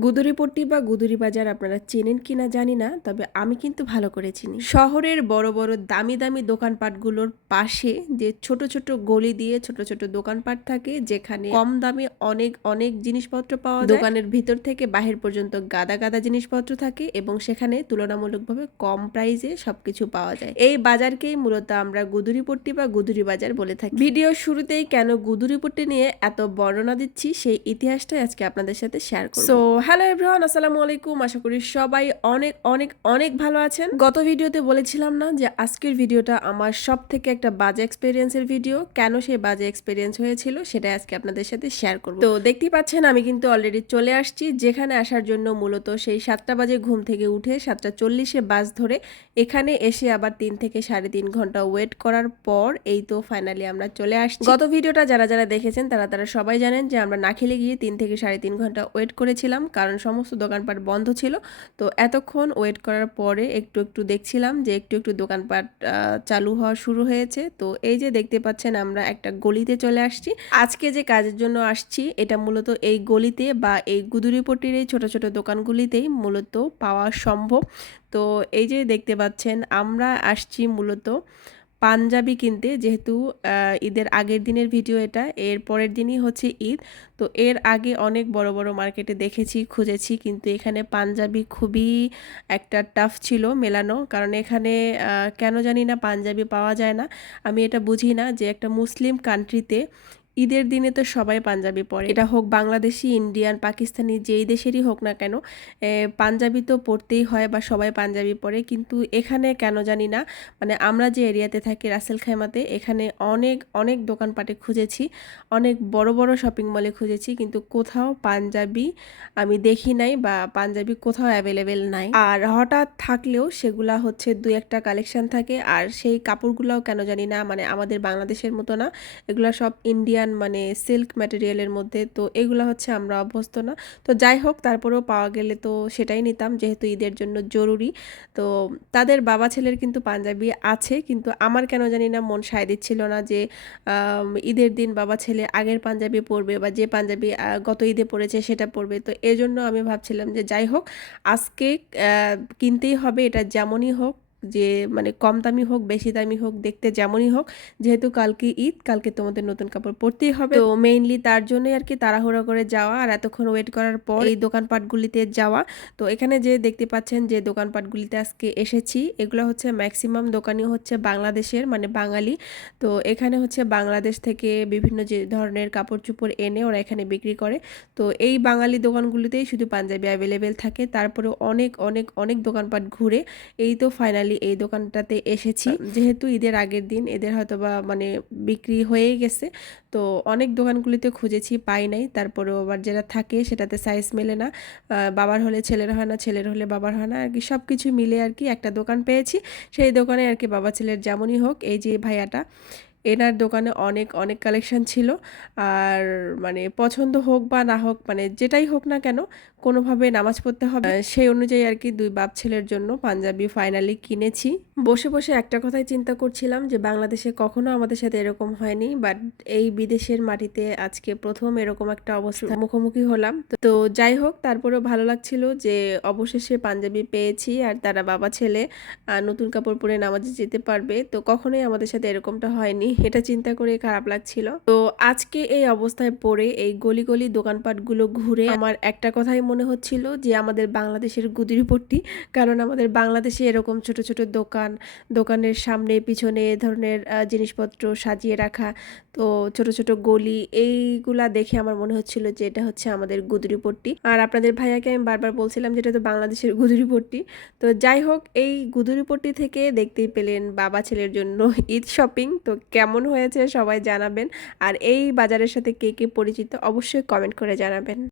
গুদুরিপট্টি বা গুদুরি বাজার আপনারা চেনেন কিনা জানি না, তবে আমি কিন্তু ভালো করে চিনি। শহরের বড় বড় দামি দামি দোকানপাটগুলোর পাশে যে ছোট ছোট গলি দিয়ে ছোট ছোট দোকানপাট থাকে, যেখানে কম দামে অনেক অনেক জিনিসপত্র পাওয়া যায়। দোকানের ভিতর থেকে বাহির পর্যন্ত গাদা গাদা জিনিসপত্র থাকে এবং সেখানে তুলনামূলকভাবে কম প্রাইসে সবকিছু পাওয়া যায়। এই বাজারকেই মূলত আমরা গুদুরিপট্টি বা গুদুরি বাজার বলে থাকি। ভিডিও শুরুতেই কেন গুদুরিপট্টি নিয়ে এত বর্ণনা দিচ্ছি সেই ইতিহাসটাই আজকে আপনাদের সাথে শেয়ার করব। সো হ্যালো এভরিওয়ান, আসসালামু আলাইকুম। আশা করি সবাই অনেক অনেক অনেক ভালো আছেন। গত ভিডিওতে বলেছিলাম না যে আজকের ভিডিওটা আমার সব থেকে একটা বাজে এক্সপেরিয়েন্সের ভিডিও। কেন সেই বাজে এক্সপেরিয়েন্স হয়েছিল সেটা আজকে আপনাদের সাথে শেয়ার করব। তো দেখতেই পাচ্ছেন আমি কিন্তু অলরেডি চলে আসছি, যেখানে আসার জন্য মূলত সেই 7টা বাজে ঘুম থেকে উঠে 7টা 40-এ বাস ধরে এখানে এসে আবার 3 থেকে 3.5 ঘন্টা ওয়েট করার পর এই তো ফাইনালি আমরা চলে আসছি। গত ভিডিওটা যারা যারা দেখেছেন তারা তারা সবাই জানেন যে আমরা না খেলে গিয়ে 3 থেকে 3.5 ঘন্টা ওয়েট করেছিলাম, কারণ সমস্ত দোকানপাট বন্ধ ছিল। তো এতক্ষণ ওয়েট করার পরে একটু একটু দেখছিলাম যে একটু একটু দোকানপাট চালু হওয়া শুরু হয়েছে। তো এই যে দেখতে পাচ্ছেন আমরা একটা গলিতে চলে আসছি। আজকে যে কাজের জন্য আসছি এটা মূলত এই গলিতে বা এই গুদুরিপট্টির এই ছোট ছোট দোকানগুলিতেই মূলত পাওয়া সম্ভব। তো এই যে দেখতে পাচ্ছেন আমরা আসছি মূলত পাঞ্জাবি কিনতে, যেহেতু ঈদের আগের দিনের ভিডিও এটা, এর পরের দিনই হচ্ছে ঈদ। তো এর আগে অনেক বড় বড় মার্কেটে দেখেছি, খুঁজেছি, কিন্তু এখানে পাঞ্জাবি খুবই একটা টাফ ছিল মেলানো, কারণ এখানে কেন জানি না পাঞ্জাবি পাওয়া যায় না। আমি এটা বুঝি না যে একটা মুসলিম কান্ট্রিতে ঈদের দিনে তো সবাই পাঞ্জাবি পরে, এটা হোক বাংলাদেশি, ইন্ডিয়ান, পাকিস্তানি, যেই দেশেরই হোক না কেন পাঞ্জাবি তো পরতেই হয় বা সবাই পাঞ্জাবি পরে। কিন্তু এখানে কেন জানি না, মানে আমরা যে এরিয়াতে থাকি রাসেল খাইমাতে, এখানে অনেক অনেক দোকানপাটে খুঁজেছি, অনেক বড় বড় শপিং মলে খুঁজেছি, কিন্তু কোথাও পাঞ্জাবি আমি দেখি নাই বা পাঞ্জাবি কোথাও অ্যাভেলেবেল নাই। আর হঠাৎ থাকলেও সেগুলা হচ্ছে 2-একটা কালেকশন থাকে, আর সেই কাপড়গুলোও কেন জানি না মানে আমাদের বাংলাদেশের মতো না, এগুলো সব ইন্ডিয়ান মানে সিল্ক ম্যাটেরিয়ালের মধ্যে। তো এগুলো হচ্ছে আমরা অভ্যস্ত না। তো যাই হোক, তারপরেও পাওয়া গেলে তো সেটাই নিতাম, যেহেতু ঈদের জন্য জরুরি। তো তাদের বাবা ছেলের কিন্তু পাঞ্জাবি আছে, কিন্তু আমার কেন জানি না মন সায় দিচ্ছিল না যে ঈদের দিন বাবা ছেলে আগের পাঞ্জাবি পরবে বা যে পাঞ্জাবি গত ঈদে পরেছে সেটা পরবে। তো এজন্য আমি ভাবছিলাম যে যাই হোক, আজকে কিনতেই হবে, এটা যেমনই হোক, যে মানে কম দামি হোক বেশি দামি হোক, দেখতে যেমনই হোক, যেহেতু কালকে ঈদ, কালকে তোমাদের নতুন কাপড় পরতেই হবে। তো মেইনলি তার জন্যই আর কি তাড়াহুড়ো করে যাওয়া আর এতক্ষণ ওয়েট করার পর এই দোকানপাটগুলিতে যাওয়া। তো এখানে যে দেখতে পাচ্ছেন যে দোকানপাটগুলিতে আজকে এসেছি, এগুলো হচ্ছে ম্যাক্সিমাম দোকানই হচ্ছে বাংলাদেশের, মানে বাঙালি। তো এখানে হচ্ছে বাংলাদেশ থেকে বিভিন্ন যে ধরনের কাপড় চোপড় এনে ওরা এখানে বিক্রি করে। তো এই বাঙালি দোকানগুলিতেই শুধু পাঞ্জাবি অ্যাভেলেবেল থাকে। তারপরে অনেক অনেক অনেক দোকানপাট ঘুরে এই তো ফাইনালি এই দোকানটাতে এসেছি। যেহেতু ঈদের আগের দিন, এদের হয়তো বা মানে বিক্রি হয়েই গেছে। তো অনেক দোকানগুলিতে খুঁজেছি, পাই নাই। তারপরেও আবার যেটা থাকে সেটাতে সাইজ মেলে না, বাবার হলে ছেলের হয় না, ছেলের হলে বাবার হয় না, আর কি সব কিছু মিলে আর কি একটা দোকান পেয়েছি। সেই দোকানে আর কি বাবা ছেলের যেমনই হোক, এই যে ভাইয়াটা, এনার দোকানে অনেক অনেক কালেকশন ছিল। আর মানে পছন্দ হোক বা না হোক, মানে যেটাই হোক না কেন, কোনোভাবে নামাজ পড়তে হবে, সেই অনুযায়ী আর কি দুই বাপ ছেলের জন্য পাঞ্জাবি ফাইনালি কিনেছি। বসে বসে একটা কথাই চিন্তা করছিলাম যে বাংলাদেশে কখনো আমাদের সাথে এরকম হয়নি, বাট এই বিদেশের মাটিতে আজকে প্রথম এরকম একটা অবস্থা মুখোমুখি হলাম। তো যাই হোক, তারপরেও ভালো লাগছিল যে অবশেষে পাঞ্জাবি পেয়েছি আর তারা বাবা ছেলে নতুন কাপড় পরে নামাজে যেতে পারবে। তো কখনোই আমাদের সাথে এরকমটা হয়নি, এটা চিন্তা করে খারাপ লাগছিল। তো আজকে এই অবস্থায় পড়ে এই গলি গলি দোকানপাটগুলো ঘুরে আমার একটা কথাই মনে হচ্ছিল যে আমাদের বাংলাদেশের গুদিরপট্টি, কারণ আমাদের বাংলাদেশে এরকম ছোট ছোট দোকান, দোকানের সামনে পিছনে এ ধরনের জিনিসপত্র সাজিয়ে রাখা, তো ছোট ছোট গলি, এইগুলা দেখে আমার মনে হচ্ছিল যে এটা হচ্ছে আমাদের গুদুরিপট্টি। আর আপনাদের ভাইয়াকে আমি বারবার বলছিলাম যেটা তো বাংলাদেশের গুদুরিপট্টি। তো যাই হোক, এই গুদুরিপট্টি থেকে দেখতেই পেলেন বাবা ছেলের জন্য ঈদ শপিং। তো কেমন হয়েছে সবাই জানাবেন, আর এই বাজারের সাথে কে কে পরিচিত অবশ্যই কমেন্ট করে জানাবেন।